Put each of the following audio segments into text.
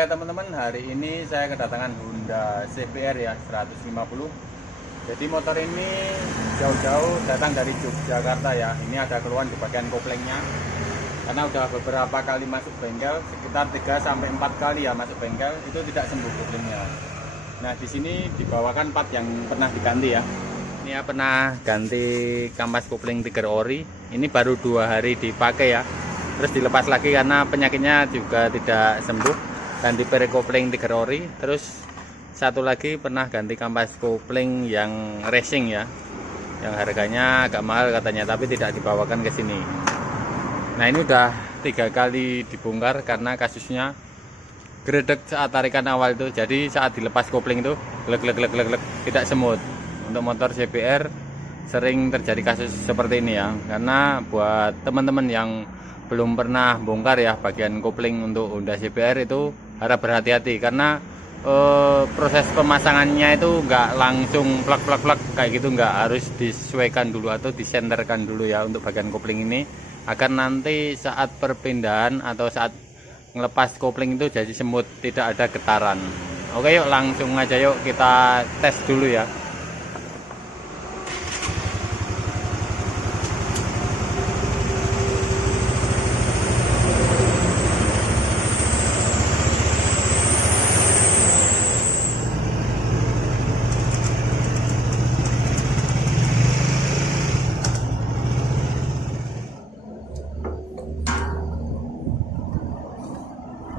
Oke teman-teman, hari ini saya kedatangan Honda CBR ya 150. Jadi motor ini jauh-jauh datang dari Yogyakarta ya. Ini ada keluhan di bagian koplengnya. Karena udah beberapa kali masuk bengkel, sekitar 3-4 kali ya masuk bengkel, itu tidak sembuh koplengnya. Nah di sini dibawakan part yang pernah diganti ya. Ini ya pernah ganti kampas kopling Tiger Ori. Ini baru 2 hari dipakai ya. Terus dilepas lagi karena penyakitnya juga tidak sembuh. Dan di kopling Tiger Ori. Terus satu lagi pernah ganti kampas kopling yang racing ya, yang harganya agak mahal katanya, tapi tidak dibawakan ke sini. Nah ini udah 3 kali dibongkar karena kasusnya gredek saat tarikan awal itu. Jadi saat dilepas kopling itu glek tidak semut. Untuk motor CBR sering terjadi kasus seperti ini ya. Karena buat teman-teman yang belum pernah bongkar ya bagian kopling untuk Honda CBR itu harap berhati-hati, karena proses pemasangannya itu nggak langsung plak kayak gitu, nggak, harus disesuaikan dulu atau disenterkan dulu ya untuk bagian kopling ini, agar nanti saat perpindahan atau saat ngelepas kopling itu jadi semut, tidak ada getaran. Oke, yuk langsung aja yuk kita tes dulu ya.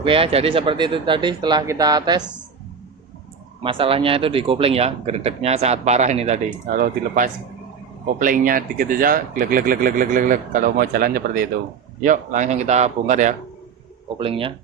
Oke ya, jadi seperti itu tadi setelah kita tes. Masalahnya itu di kopling ya, gredeknya sangat parah ini tadi. Kalau dilepas koplingnya dikit aja glek. Kalau mau jalan seperti itu. Yuk langsung kita bongkar ya koplingnya.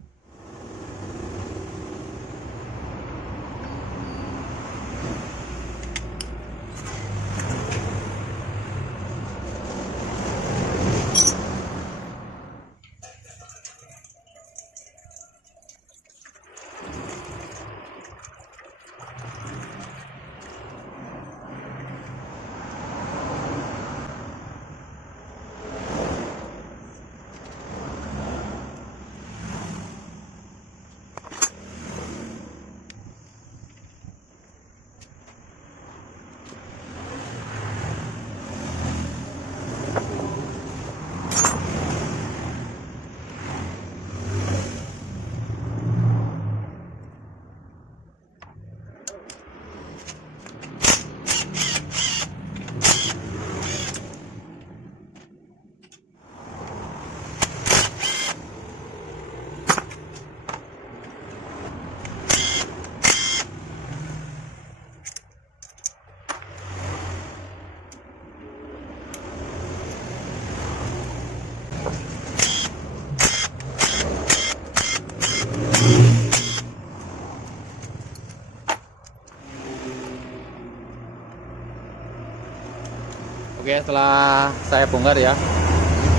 Oke, setelah saya bongkar ya.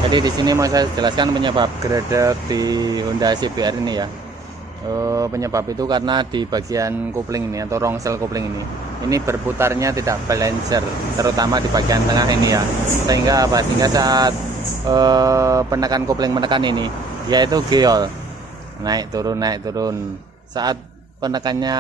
Jadi di sini mau saya jelaskan penyebab gredek di Honda CBR ini ya. Penyebab itu karena di bagian kopling ini atau rongsel kopling ini berputarnya tidak balancer, terutama di bagian tengah ini ya. Sehingga apa? Sehingga saat penekan kopling menekan ini, yaitu geol naik turun. Saat penekannya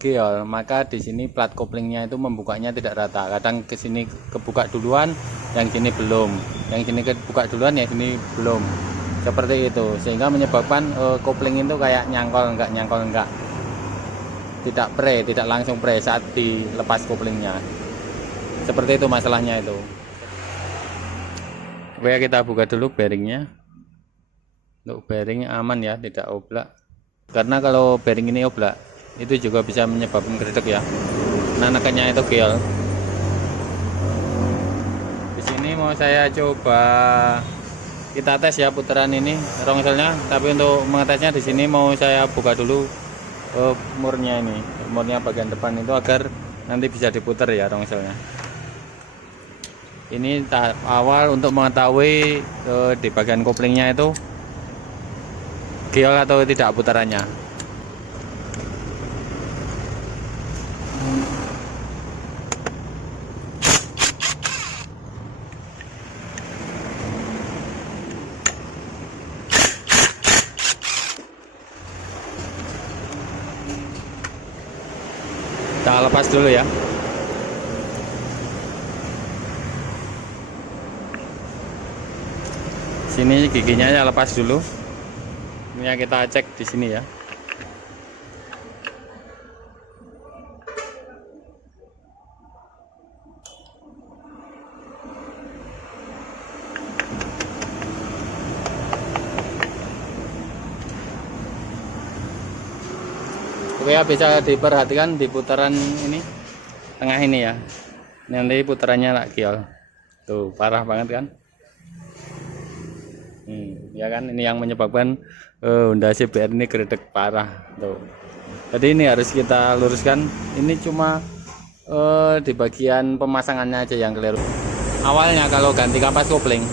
geol, maka di sini plat koplingnya itu membukanya tidak rata. Kadang ke sini kebuka duluan, yang sini belum. Yang sini kebuka duluan, yang sini belum. Seperti itu, sehingga menyebabkan kopling itu kayak nyangkol enggak. Tidak langsung pre saat dilepas koplingnya. Seperti itu masalahnya itu. Oke, kita buka dulu bearingnya. Untuk bearing aman ya, tidak oblak. Karena kalau bearing ini oblak, itu juga bisa menyebabkan gredek ya. Nah, nekannya itu geol. Di sini mau saya coba kita tes ya putaran ini rongselnya. Tapi untuk mengetesnya di sini mau saya buka dulu murnya ini, murnya bagian depan itu, agar nanti bisa diputar ya rongselnya. Ini tahap awal untuk mengetahui di bagian koplingnya itu geol atau tidak putarannya. Kita lepas dulu ya. Sini giginya ya lepas dulu. Ini ya kita cek di sini ya. Oke ya, bisa diperhatikan di putaran ini tengah ini ya. Nanti putarannya tak kiol. Tuh parah banget kan? Ya kan, ini yang menyebabkan Honda CBR ini gredeg parah tuh. Jadi ini harus kita luruskan. Ini cuma di bagian pemasangannya aja yang keliru. Awalnya kalau ganti kapas kopling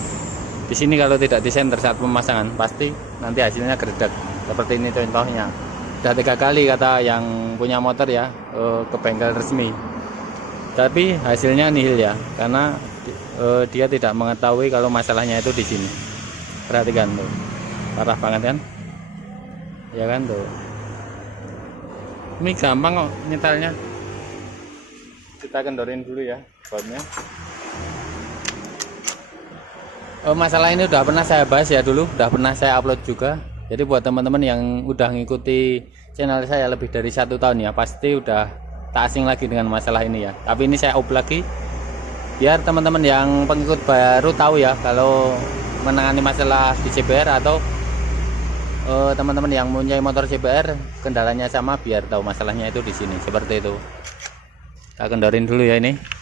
di sini, kalau tidak disenter saat pemasangan, pasti nanti hasilnya gredeg. Seperti ini contohnya. Sudah 3 kali kata yang punya motor ya ke bengkel resmi, tapi hasilnya nihil ya, karena dia tidak mengetahui kalau masalahnya itu di sini. Perhatikan tuh, parah banget kan? Ya kan tuh. Ini gampang kok nyetelnya. Kita kendorin dulu ya bautnya. Masalah ini udah pernah saya bahas ya dulu, udah pernah saya upload juga. Jadi buat teman-teman yang udah ngikuti channel saya lebih dari 1 tahun ya, pasti udah tak asing lagi dengan masalah ini ya. Tapi ini saya up lagi biar teman-teman yang pengikut baru tahu ya, kalau menangani masalah di CBR atau teman-teman yang mempunyai motor CBR kendalanya sama, biar tahu masalahnya itu di sini. Seperti itu. Kita kendorin dulu ya ini.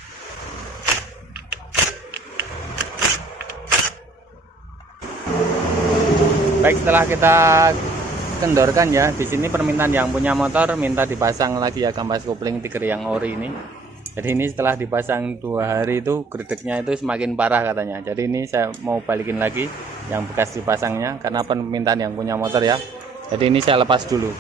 Baik, setelah kita kendorkan ya, di sini permintaan yang punya motor minta dipasang lagi ya kampas kopling Tiger yang ori ini. Jadi ini setelah dipasang 2 hari itu gredegnya itu semakin parah katanya. Jadi ini saya mau balikin lagi yang bekas dipasangnya karena permintaan yang punya motor ya. Jadi ini saya lepas dulu.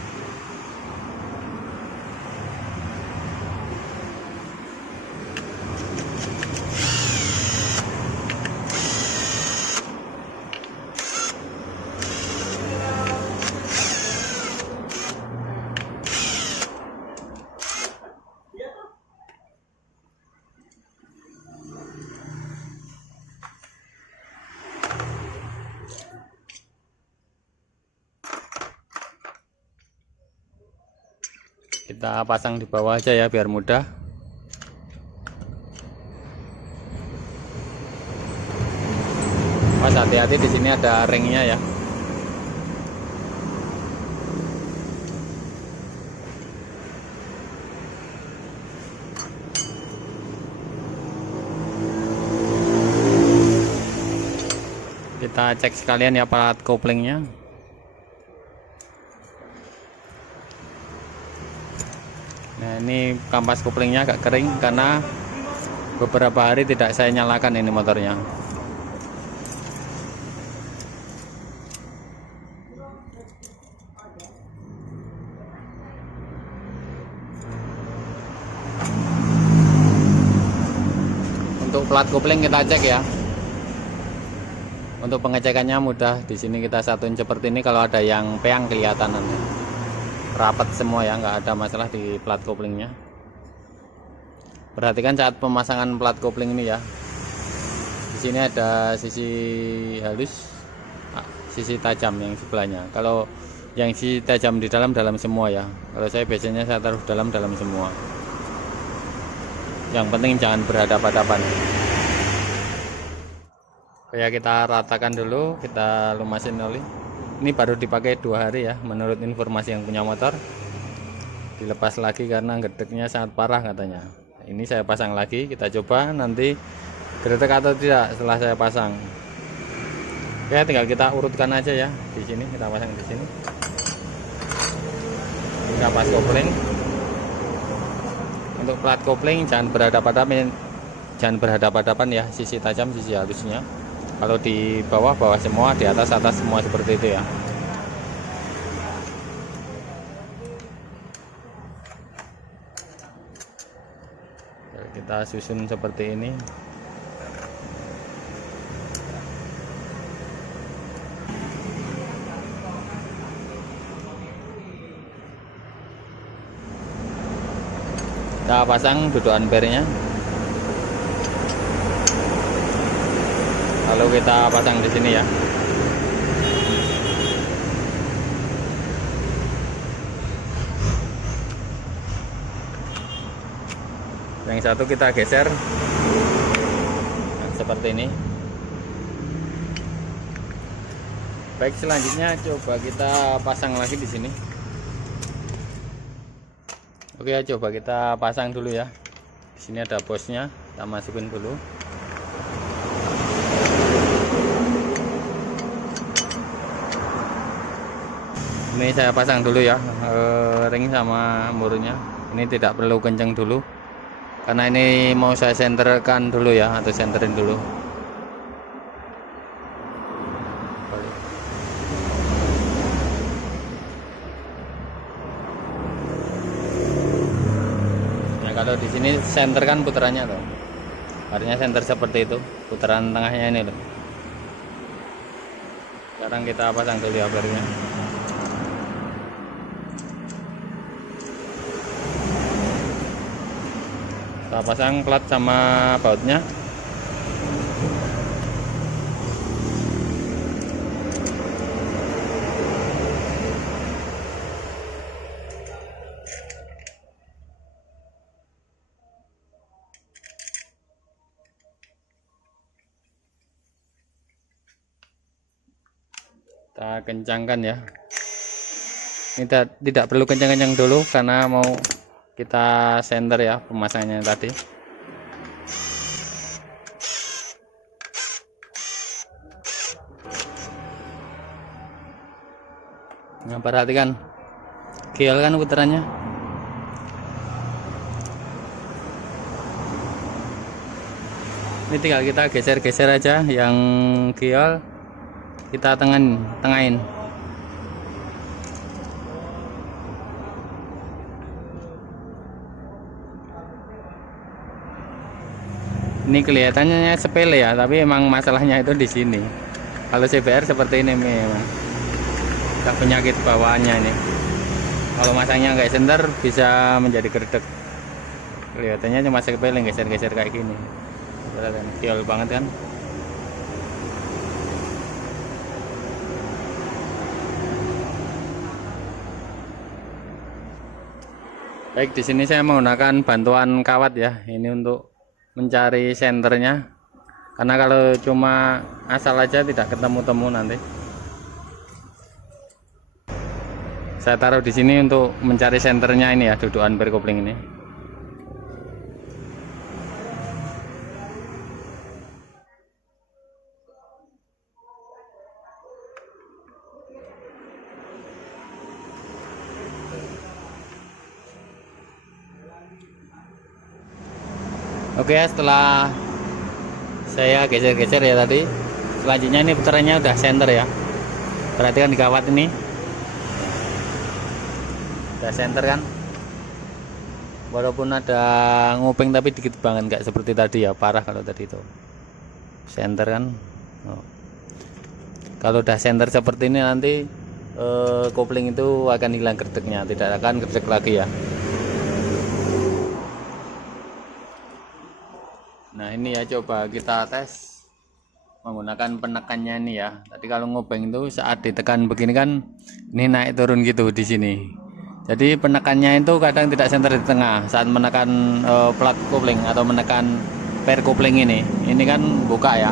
Kita pasang di bawah aja ya biar mudah. Mas, hati-hati di sini ada ringnya ya. Kita cek sekalian ya plat koplingnya. Nah, ini kampas koplingnya agak kering karena beberapa hari tidak saya nyalakan ini motornya. Untuk plat kopling kita cek ya. Untuk pengecekannya mudah, di sini kita satuin seperti ini. Kalau ada yang peang kelihatan nanti. Rapat semua ya, nggak ada masalah di plat koplingnya. Perhatikan saat pemasangan plat kopling ini ya. Di sini ada sisi halus, sisi tajam yang sebelahnya. Kalau yang sisi tajam di dalam semua ya. Kalau saya biasanya saya taruh dalam semua. Yang penting jangan berhadapan-hadapan. Kayak kita ratakan dulu, kita lumasin oli. Ini baru dipakai 2 hari ya, menurut informasi yang punya motor. Dilepas lagi karena gredegnya sangat parah katanya. Ini saya pasang lagi, kita coba nanti gredeg atau tidak setelah saya pasang. Oke, tinggal kita urutkan aja ya. Di sini kita pasang di sini. Kita pas kopling. Untuk plat kopling jangan berhadapan ya, sisi tajam, sisi halusnya. Kalau di bawah semua, di atas semua seperti itu ya. Kita susun seperti ini. Kita pasang duduk ampernya, lalu kita pasang di sini ya. Yang satu kita geser seperti ini. Baik, selanjutnya coba kita pasang lagi di sini. Oke, coba kita pasang dulu ya. Di sini ada bosnya, kita masukin dulu. Ini saya pasang dulu ya, ring sama murnya. Ini tidak perlu kenceng dulu, karena ini mau saya senterkan dulu ya, atau senterin dulu. Kalau di sini senter kan putarannya loh, artinya senter seperti itu, putaran tengahnya ini loh. Sekarang kita pasang dulu ya barunya. Kita pasang plat sama bautnya. Kita kencangkan ya. Ini tidak perlu kencang-kencang dulu karena mau kita senter ya pemasangannya tadi. Nah, perhatikan kial kan putarannya. Ini tinggal kita geser-geser aja yang kial, kita tengahin. Ini kelihatannya sepele ya, tapi emang masalahnya itu di sini. Kalau CBR seperti ini memang ada penyakit bawaannya ini. Kalau masangnya nggak senter bisa menjadi gerdek. Kelihatannya cuma sepele, geser-geser kayak gini. Kelihatan kial banget kan? Baik, di sini saya menggunakan bantuan kawat ya. Ini untuk mencari senternya. Karena kalau cuma asal aja tidak ketemu-temu nanti. Saya taruh di sini untuk mencari senternya ini ya, dudukan berkopling ini. Oke ya, setelah saya geser-geser ya tadi, selanjutnya ini putarannya udah center ya. Perhatikan di kawat ini udah center kan, walaupun ada nguping tapi dikit banget, nggak seperti tadi ya, parah kalau tadi itu center kan. Kalau udah center seperti ini nanti kopling itu akan hilang gerdeknya, tidak akan gerdek lagi ya. Nah ini ya, coba kita tes menggunakan penekannya ini ya. Tadi kalau ngobeng itu saat ditekan begini kan, ini naik turun gitu di sini. Jadi penekannya itu kadang tidak center di tengah. Saat menekan plat kopling atau menekan per kopling ini kan buka ya,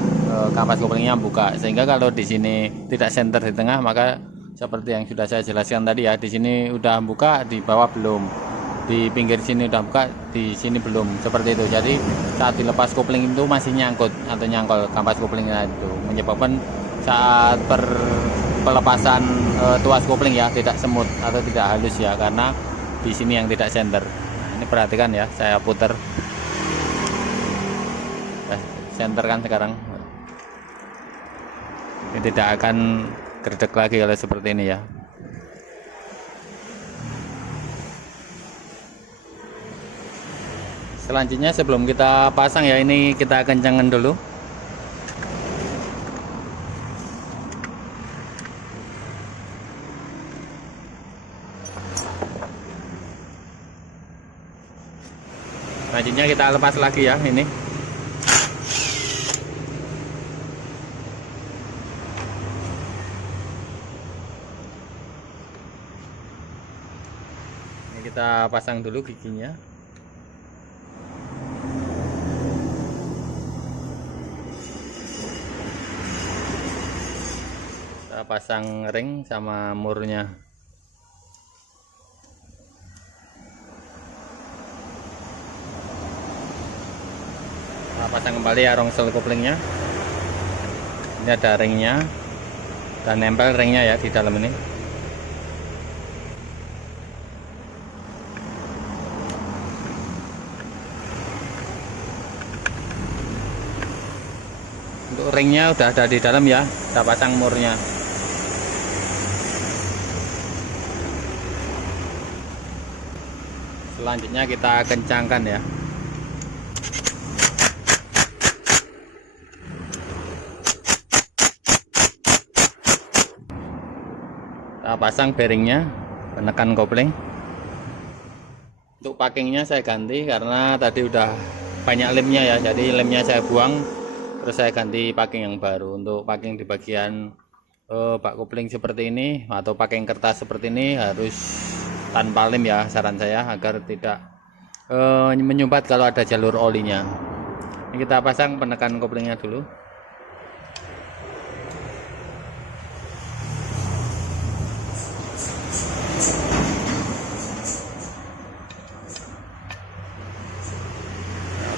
kampas koplingnya buka. Sehingga kalau di sini tidak center di tengah, maka seperti yang sudah saya jelaskan tadi ya, di sini udah buka, di bawah belum. Di pinggir sini udah buka, di sini belum, seperti itu. Jadi saat dilepas kopling itu masih nyangkut atau nyangkol kampas koplingnya, itu menyebabkan saat pelepasan tuas kopling ya tidak semut atau tidak halus ya, karena di sini yang tidak center. Nah, ini perhatikan ya, saya putar, center kan sekarang. Ini tidak akan gerdek lagi kalau seperti ini ya. Selanjutnya sebelum kita pasang ya, ini kita kencangkan dulu. Selanjutnya kita lepas lagi ya ini. Ini kita pasang dulu giginya. Kita pasang ring sama murnya. Kita pasang kembali ya rongsel koplingnya. Ini ada ringnya dan nempel ringnya ya di dalam ini. Untuk ringnya udah ada di dalam ya, kita pasang murnya. Selanjutnya kita kencangkan ya. Kita pasang bearingnya, menekan kopling. Untuk pakingnya saya ganti karena tadi udah banyak lemnya ya, jadi lemnya saya buang, terus saya ganti paking yang baru. Untuk paking di bagian bak kopling seperti ini atau paking kertas seperti ini harus tanpa lem ya, saran saya, agar tidak menyumbat kalau ada jalur olinya. Ini kita pasang penekan koplingnya dulu.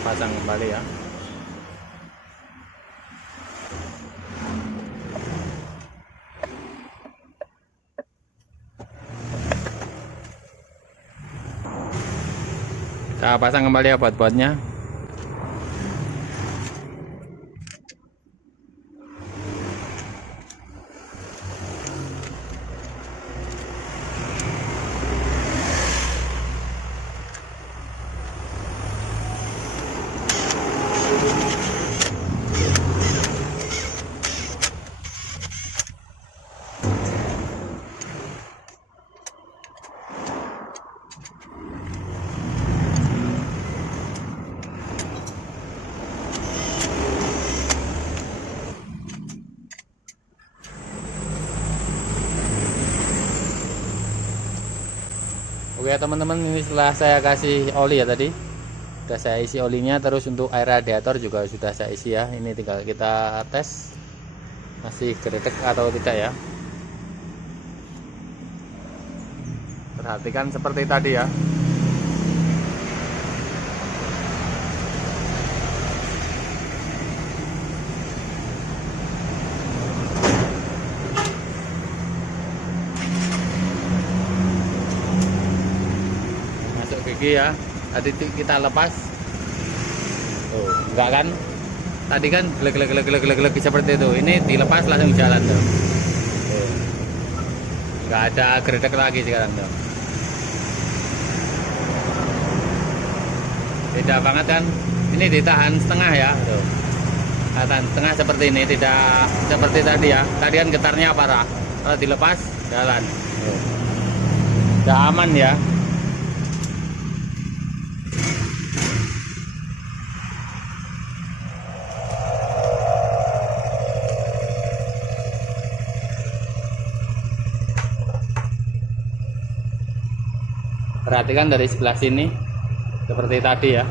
Pasang kembali ya. Kita pasang kembali ya buat-buatnya. Oke teman-teman, ini setelah saya kasih oli ya tadi, sudah saya isi olinya. Terus untuk air radiator juga sudah saya isi ya. Ini tinggal kita tes masih gretek atau tidak ya. Perhatikan seperti tadi ya. Ya, tadi kita lepas. Oh, enggak kan? Tadi kan glek seperti itu. Ini dilepas langsung jalan tuh. Oh. Enggak ada gredek lagi sekarang tuh. Beda banget kan? Ini ditahan setengah ya, tuh. Tahan setengah seperti ini, tidak seperti tadi ya. Tadi kan getarnya parah. Kalau dilepas jalan. Oh. Udah aman ya. Perhatikan dari sebelah sini seperti tadi ya.